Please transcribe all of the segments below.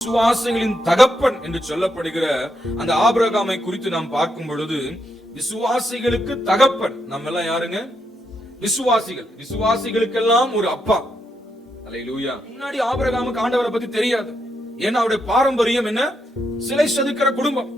விசுவாசிகளின் தகப்பன் என்று சொல்லப்படுகிற அந்த ஆபிரகாமை குறித்து நாம் பார்க்கும் பொழுது, விசுவாசிகளுக்கு தகப்பன். நம்ம எல்லாம் யாருங்க? விசுவாசிகள். விசுவாசிகளுக்கெல்லாம் ஒரு அப்பா. அல்லேலூயா. முன்னாடி ஆபிரகாமுக்கு ஆண்டவரை பத்தி தெரியாது. ஏன்னா அவருடைய பாரம்பரியம் என்ன? சிலை செதுக்கிற குடும்பம்.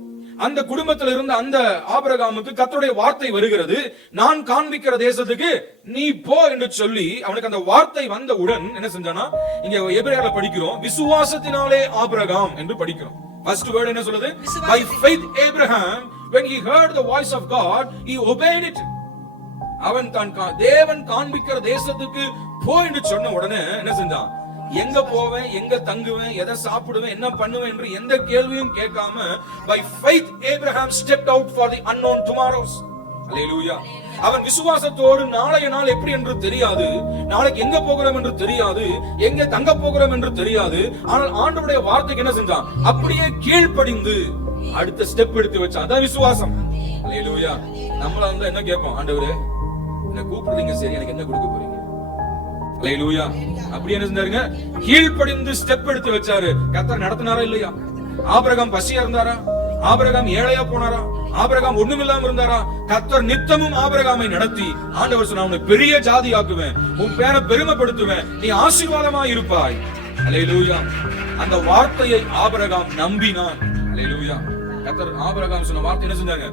அந்த குடும்பத்தில் இருந்த அந்த ஆபிரகாமுக்கு கர்த்தருடைய வார்த்தை வருகிறது, நான் காண்பிக்கிற தேசத்துக்கு நீ போ என்று சொல்லி அவனுக்கு அந்த வார்த்தை வந்தவுடன் என்ன செஞ்சானா, இங்க எபிரேயர்ல படிக்கிறோம், விசுவாசத்தினாலே ஆபிரகாம் என்று படிக்கிறோம். ஃபர்ஸ்ட் வேர்ட் என்ன சொல்லுது? By faith Abraham, when he heard the voice of God, he obeyed it. அவன் தான் தேவன் காண்பிக்கிற தேசத்துக்கு போ என்று சொன்ன உடனே என்ன செஞ்சான்? எங்க போவேன், எங்க தங்குவேன், எதை சாப்பிடுவேன், என்ன பண்ணுவேன் என்று எந்த கேள்வியும் கேட்காம by faith Abraham stepped out for the unknown tomorrows. அல்லேலூயா. அவன் விசுவாசத்தோடு நாளைய நாள் எப்படி என்று தெரியாது, நாளைக்கு எங்க போகிறோம் என்று தெரியாது, எங்க தங்க போகிறோம் என்று தெரியாது, ஆனால் ஆண்டவருடைய வார்த்தைக்கு என்ன செஞ்சான்? அப்படியே கீழ்ப்படிந்து அடுத்த ஸ்டெப் எடுத்து வச்சான். அதான் விசுவாசம். அல்லேலூயா. நம்மள வந்து என்ன கேட்போம்? ஆண்டவரே என்ன கூப்பிடுறீங்க, சரி, எனக்கு என்ன கொடுக்க போறீங்க? அல்லேலூயா. அப்படி என்ன செஞ்சாருங்க? கீழ்ப்படிந்து ஸ்டெப் எடுத்து வச்சாரு. கர்த்தர் நடத்தினாரா இல்லையா? ஆபிரகாம் பசியா இருந்தாரா? ஆபிரகாம் ஏழையா போனாரா? ஆபிரகாம் ஒண்ணுமில்லாம இருந்தாரா? கர்த்தர் நித்தமும் ஆபிரகாமை நடத்தி ஆண்டவர் சொன்னார், உன்னை பெரிய ஜாதி ஆக்குவேன், உன் பேரை பெருமைப்படுத்துவேன், நீ ஆசீர்வாதமா இருப்பாய். அல்லேலூயா. அந்த வார்த்தையை ஆபிரகாம் நம்பினான். அல்லேலூயா. கர்த்தர் ஆபிரகாம் சொன்ன வார்த்தை என்ன செஞ்சாங்க?